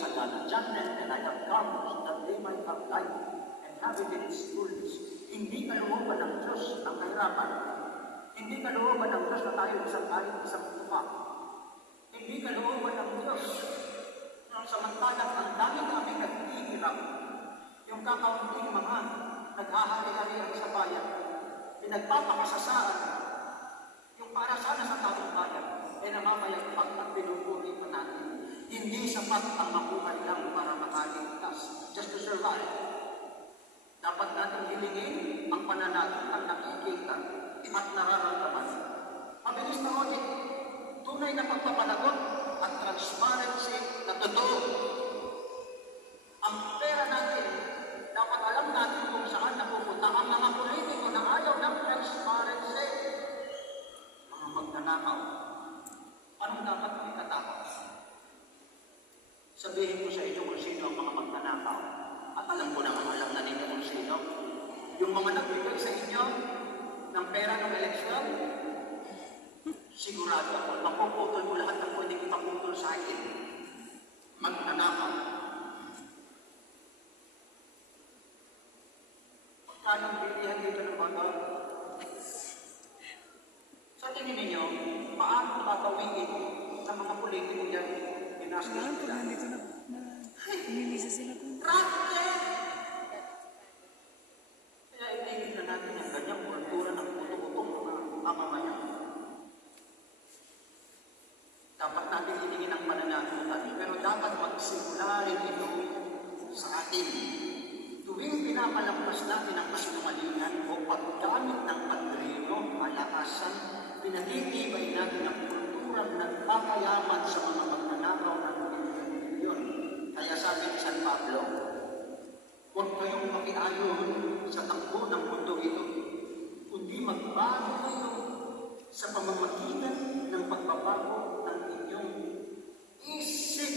kasalanan. John 10, and I have come that they might have life and have it in its fullness. Hindi kalooban ng Diyos ang kahirapan. Hindi kalooban ng Diyos na tayo isang kahit isang tupa. Hindi kalooban ng Diyos nang samantalang ang dami namin naghihirap. Yung kakaunting mga naghahari-harihan sa bayan, pinagpapakasasaan, yung para sana sa taong bayan, ay namamayagpag at pinupuri pa natin. Hindi sapat ang makuha lang para makaligtas, just to survive. Dapat natin hilingin ang pananagot ang nakikita at nararamdaman. Mabilis na audit, tunay na pagpapalagot at transparency na totoo. Ang pera natin, dapat alam natin kung saan napupunta. Ang mga politiko na ayaw ng transparency, mga magnanakaw. Anong dapat kami katapos? Sabihin ko sa inyo kung sino ang mga magnanakaw. At alam ko naman, alam na ninyo kung sino. Yung mga nagbigay sa inyo ng pera ng eleksyon, sigurado ako, mapuputol mo lahat ng pwedeng ipaputol sa akin. Magnanakaw. Pagkano bilihan dito ng bata? Sa tingin ninyo, paano tatawigin sa mga politiko yan? Ginastos nila. Nandito na umimisa sila po. Racket! Kaya itigil na natin ang ganyang kultura ng puto-putong mga mamamayan. Dapat natin hiningin ang pananagutan, pero dapat magsimula rin ito sa atin. Tuwing pinapalampas natin ang kasinungalingan o paggamit ng padrino, malakasan, pinatitibay natin ang kulturang nagpapayaman sa mga magnanakaw ng milyon. Kaya sabi ni San Pablo, huwag kayong makiayon sa takbo ng mundo ito, kundi magbago kayo sa pamamagitan ng pagbabago ng inyong isip.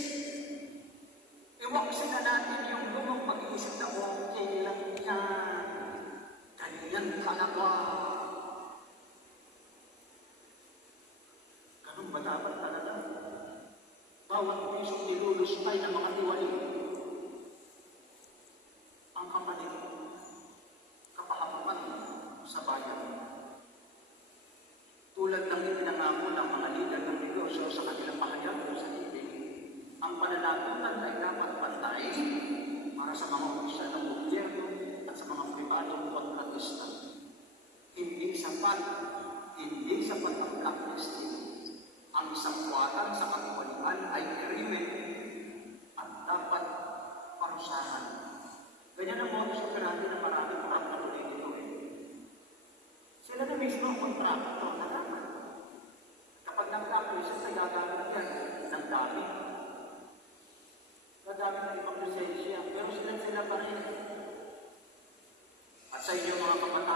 Iwaksin na natin yung lumang pag-iisip na okay lang yan. Ganyan talaga. Ganun ba dapat talaga? Bawat pisong niluluspay ng mga tiwali. Ang kapatid, kapahamakan sa bayan. Tulad ng ipinangako ng mga lider ng negosyo sa kanilang pahayag sa ibig, ang pananagutan ay dapat pantay para sa mga opisyal ng gobyerno at sa mga pribadong kontratista. Hindi sapat ang blacklisting. Ang sakwatan sa katiwalian ay krimen at dapat parusahan. Ganyan ang modus operandi ng maraming korap na politiko. Sila na mismo ang kontrakto na dapat. Kapag nagkakwisip ay gagamit yan ng dami. Gagamit ng ibang lisensya, pero sila pa rin. At sa inyo mga kabataan,